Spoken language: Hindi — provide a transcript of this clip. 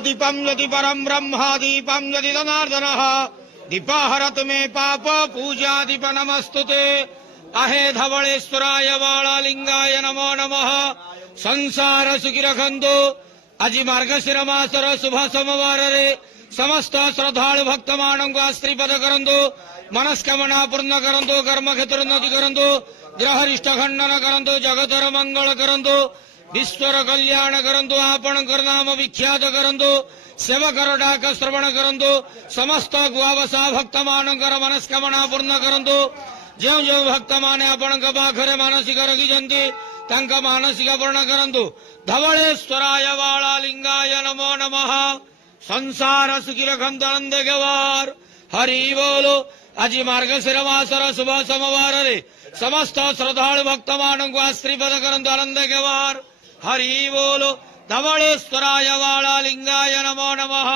दीपम यदि परम ब्रह्म दीपम यदि जनार्दनः दीपाहरत मे पाप पूजा दीप नमस्तुते। अहे धवलेश्वराय वाळालिंगाय नमो नमः। संसार सुखी रखंतु। आज मार्गशीर मासर शुभ सोमवार रे समस्त श्रद्धालु भक्त मानक आश्रीपद करंतु। मनस्कामना पूर्ण करंतु। कर्म क्षेत्र उन्नति करंतु। ग्रहरिष्ट खंडन करंतु। जगतर मंगल करंतु। विश्वर कल्याण करंतु। आपण नाम विख्यात करंतु। सेवकर डाक श्रवण करंतु। समस्त गुआवसा भक्त मानकर मनस्कामना पूर्ण करंतु। जो जो भक्त माने आपण पाखरे मानसिक रखिछंती तांका मानसिक पूर्ण करंतु। धवलेश्वराय वाळालिंगाय नमो नमः। संसार सुखी रखंतु आनंद गवार। हरि बोलो। आज मार्गशीर मासर शुभ सोमवार रे समस्त श्रद्धालु भक्त मानक आश्रीपद करंतु आनंद गवार। हरि बोलो। धवलेश्वराय वाळालिंगाय नमो नमः।